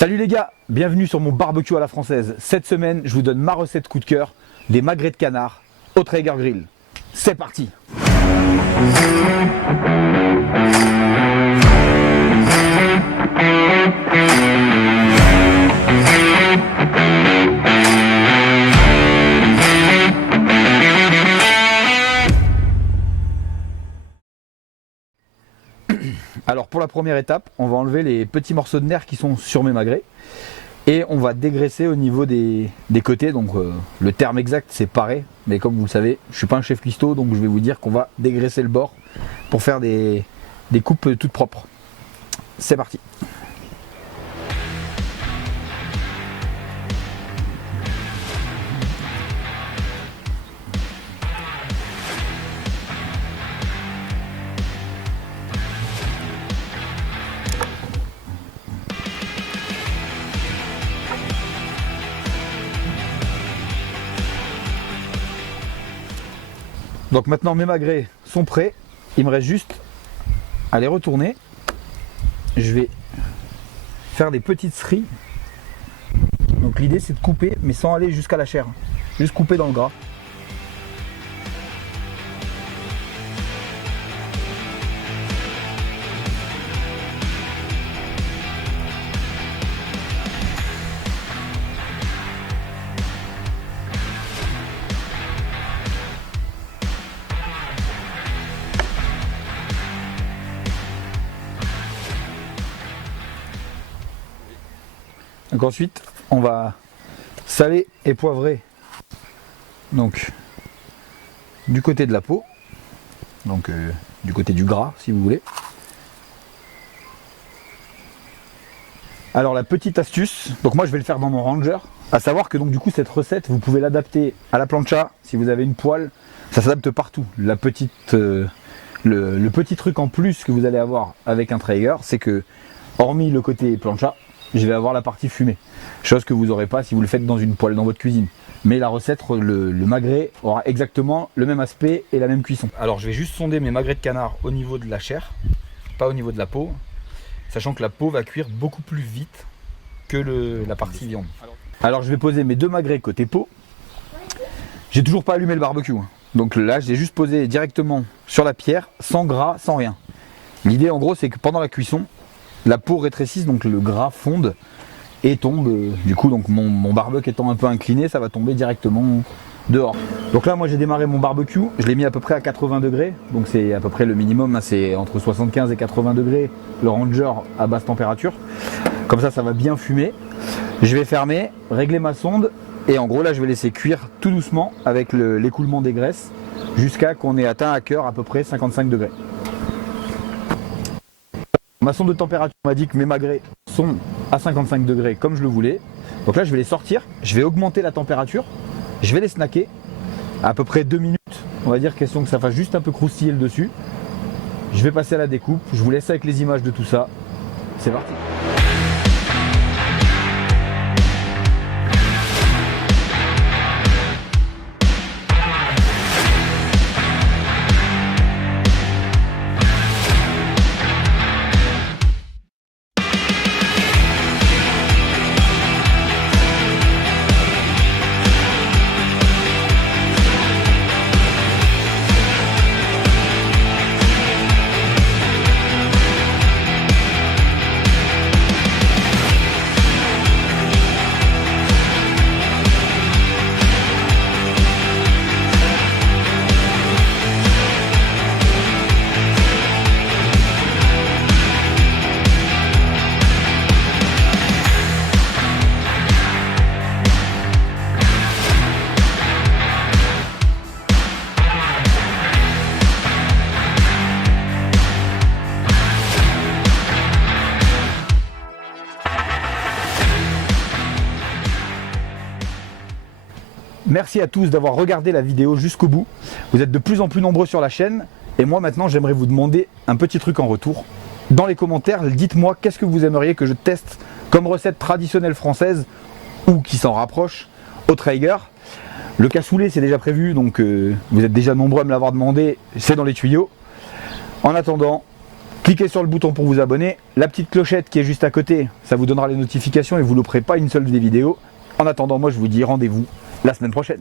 Salut les gars, bienvenue sur mon barbecue à la française. Cette semaine, je vous donne ma recette coup de cœur, des magrets de canard au Traeger Grill. C'est parti! Alors pour la première étape, on va enlever les petits morceaux de nerfs qui sont sur mes magrets et on va dégraisser au niveau des côtés. Donc le terme exact c'est parer, mais comme vous le savez, je suis pas un chef cuistot, donc je vais vous dire qu'on va dégraisser le bord pour faire des coupes toutes propres. C'est parti. Donc maintenant mes magrets sont prêts, il me reste juste à les retourner. Je vais faire des petites stries. Donc l'idée c'est de couper mais sans aller jusqu'à la chair, juste couper dans le gras. Donc ensuite, on va saler et poivrer donc du côté de la peau, donc du côté du gras si vous voulez. Alors la petite astuce, donc moi je vais le faire dans mon Ranger, à savoir que donc du coup cette recette vous pouvez l'adapter à la plancha si vous avez une poêle, ça s'adapte partout. La petite, le petit truc en plus que vous allez avoir avec un Traeger, c'est que hormis le côté plancha, je vais avoir la partie fumée, chose que vous n'aurez pas si vous le faites dans une poêle dans votre cuisine. Mais la recette, le magret aura exactement le même aspect et la même cuisson. Alors je vais juste sonder mes magrets de canard au niveau de la chair, pas au niveau de la peau, sachant que la peau va cuire beaucoup plus vite que la partie viande. Alors je vais poser mes deux magrets côté peau. J'ai toujours pas allumé le barbecue, hein. Donc là j'ai juste posé directement sur la pierre, sans gras, sans rien. L'idée en gros c'est que pendant la cuisson, la peau rétrécisse, donc le gras fonde et tombe. Du coup, donc mon barbecue étant un peu incliné, ça va tomber directement dehors. Donc là, moi j'ai démarré mon barbecue, je l'ai mis à peu près à 80 degrés, donc c'est à peu près le minimum, hein, c'est entre 75 et 80 degrés le Ranger à basse température. Comme ça va bien fumer. Je vais fermer, régler ma sonde et en gros là, je vais laisser cuire tout doucement avec l'écoulement des graisses jusqu'à qu'on ait atteint à cœur à peu près 55 degrés. Ma sonde de température m'a dit que mes magrets sont à 55 degrés comme je le voulais. Donc là je vais les sortir, je vais augmenter la température, je vais les snacker à peu près 2 minutes. On va dire question que ça fasse juste un peu croustiller le dessus. Je vais passer à la découpe, je vous laisse avec les images de tout ça. C'est parti. Merci à tous d'avoir regardé la vidéo jusqu'au bout. Vous êtes de plus en plus nombreux sur la chaîne. Et moi maintenant j'aimerais vous demander un petit truc en retour. Dans les commentaires, dites-moi qu'est-ce que vous aimeriez que je teste comme recette traditionnelle française ou qui s'en rapproche au Traeger. Le cassoulet c'est déjà prévu, donc vous êtes déjà nombreux à me l'avoir demandé, c'est dans les tuyaux. En attendant, Cliquez sur le bouton pour vous abonner. La petite clochette qui est juste à côté, ça vous donnera les notifications et vous ne louperez pas une seule des vidéos. En attendant, moi je vous dis rendez-vous la semaine prochaine.